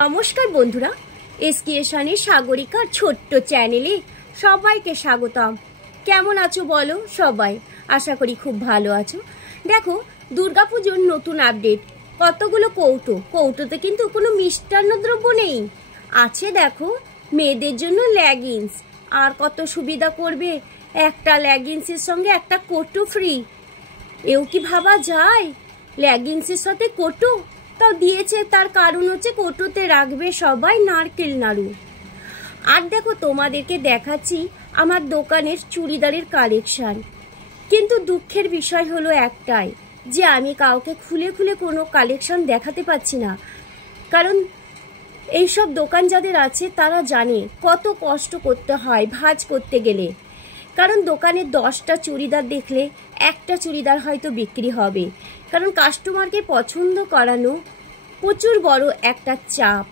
নমস্কার বন্ধুরা, এসকিএশনের সাগরিকার ছোট্ট চ্যানেলে সবাইকে স্বাগতম। কেমন আছো বলো সবাই? আশা করি খুব ভালো আছো। দেখো, দুর্গাপুজোর নতুন আপডেট। কতগুলো কৌটোতে কিন্তু কোনো মিষ্টান্ন দ্রব্য নেই। আছে দেখো মেয়েদের জন্য লেগিংস। আর কত সুবিধা করবে, একটা লেগিংসের সঙ্গে একটা কৌটো ফ্রি। এও কি ভাবা যায়? লেগিংসের সাথে কৌটো তাও দিয়েছে, তার কারণ হচ্ছে কৌটোতে রাখবে সবাই নারকেল নাড়ু। আর দেখো, তোমাদেরকে দেখাচ্ছি আমার দোকানের চুড়িদারের কালেকশন। কিন্তু দুঃখের বিষয় হলো একটাই, যে আমি কাউকে খুলে খুলে কোনো কালেকশন দেখাতে পাচ্ছি না। কারণ এইসব দোকান যাদের আছে তারা জানে কত কষ্ট করতে হয় ভাঁজ করতে গেলে। কারণ দোকানে 10টা চুড়িদার দেখলে একটা চুড়িদার হয়তো বিক্রি হবে। কারণ কাস্টমারকে পছন্দ করানো প্রচুর বড় একটা চাপ।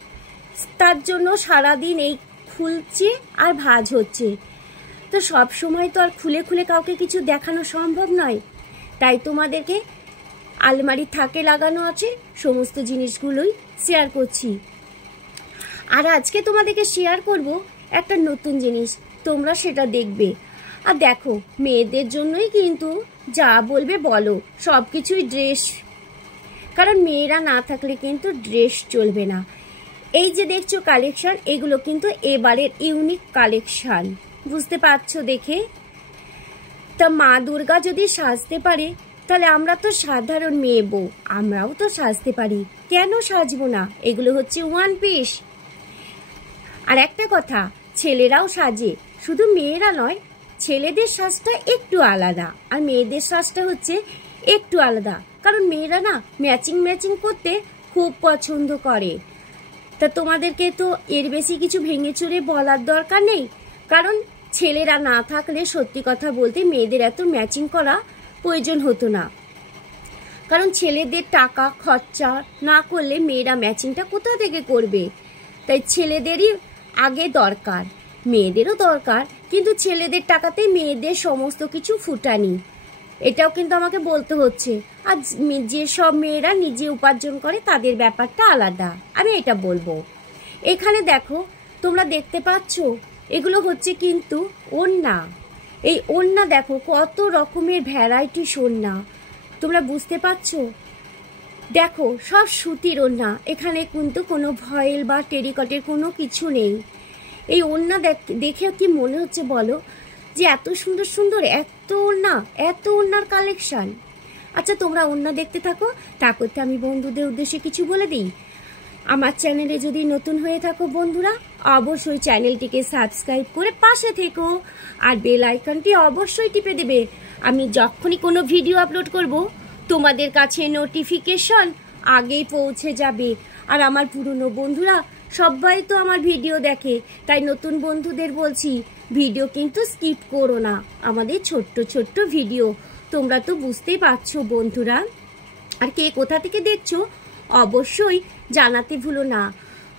তার জন্য সারাদিন এই খুলছে আর ভাঁজ হচ্ছে। তো সব সময় তো আর খুলে খুলে কাউকে কিছু দেখানো সম্ভব নয়। তাই তোমাদেরকে আলমারি থাকে লাগানো আছে সমস্ত জিনিসগুলোই শেয়ার করছি। আর আজকে তোমাদেরকে শেয়ার করব একটা নতুন জিনিস, তোমরা সেটা দেখবে। আর দেখো, মেয়েদের জন্যই কিন্তু যা বলবে বলো, সব কিছুই ড্রেস। কারণ মেয়েরা না থাকলে কিন্তু ড্রেস চলবে না। এই যে দেখছো কালেকশন, এগুলো কিন্তু এবারের ইউনিক কালেকশন, বুঝতে পারছো দেখে? তা মা দুর্গা যদি সাজতে পারে, তাহলে আমরা তো সাধারণ মেয়ে বউ, আমরাও তো সাজতে পারি। কেন সাজবো না? এগুলো হচ্ছে ওয়ান পিস। আর একটা কথা, ছেলেরাও সাজে, শুধু মেয়েরা নয়। ছেলেদের সাজটা একটু আলাদা আর মেয়েদের সাজটা হচ্ছে একটু আলাদা। কারণ মেয়েরা না ম্যাচিং করতে খুব পছন্দ করে। তা তোমাদেরকে তো এর বেশি কিছু ভেঙে চুরে বলার দরকার নেই। কারণ ছেলেরা না থাকলে সত্যি কথা বলতে মেয়েদের এত ম্যাচিং করা প্রয়োজন হতো না। কারণ ছেলেদের টাকা খরচা না করলে মেয়েরা ম্যাচিংটা কোথা থেকে করবে? তাই ছেলেদেরই আগে দরকার, মেয়েদেরও দরকার, কিন্তু ছেলেদের টাকাতে মেয়েদের সমস্ত কিছু ফুটানি। এটাও কিন্তু আমাকে বলতে হচ্ছে। আর যেসব মেয়েরা নিজে উপার্জন করে তাদের ব্যাপারটা আলাদা, আমি এটা বলবো। এখানে দেখো, তোমরা দেখতে পাচ্ছ এগুলো হচ্ছে কিন্তু ওড়না। এই ওড়না দেখো কত রকমের ভ্যারাইটিস ওড়না, তোমরা বুঝতে পারছো? দেখো সব সুতির ওড়না, এখানে কিন্তু কোনো ভয়েল বা টেরিকটের কোনো কিছু নেই। এই ওড়না দেখে কি মনে হচ্ছে বলো, যে এত সুন্দর সুন্দর এত ওড়নার কালেকশন। আচ্ছা, তোমরা ওড়না দেখতে থাকো। তা করতে আমি বন্ধুদের উদ্দেশ্যে কিছু বলে দিই। আমার চ্যানেলে যদি নতুন হয়ে থাকো বন্ধুরা, অবশ্যই চ্যানেলটিকে সাবস্ক্রাইব করে পাশে থেকো। আর বেল আইকনটি অবশ্যই টিপে দেবে। আমি যখনই কোনো ভিডিও আপলোড করব, তোমাদের কাছে নোটিফিকেশন আগেই পৌঁছে যাবে। আর আমার পুরনো বন্ধুরা সবাই তো আমার ভিডিও দেখে, তাই নতুন বন্ধুদের বলছি, ভিডিও কিন্তু স্কিপ করো না। আমাদের ছোট্ট ভিডিও, তোমরা তো বুঝতেই পারছো বন্ধুরা। আর কে কোথা থেকে দেখছো অবশ্যই জানাতে ভুলো না।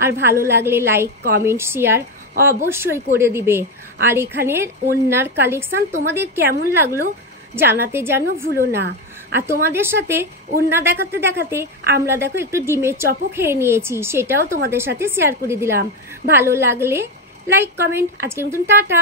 আর ভালো লাগলে লাইক কমেন্ট শেয়ার অবশ্যই করে দিবে। আর এখানের ওড়নার কালেকশন তোমাদের কেমন লাগলো জানাতে যেন ভুলো না। আর তোমাদের সাথে ওড়না দেখাতে আমরা দেখো একটু ডিমের চপও খেয়ে নিয়েছি, সেটাও তোমাদের সাথে শেয়ার করে দিলাম। ভালো লাগলে লাইক কমেন্ট। আজকের মতন টাটা।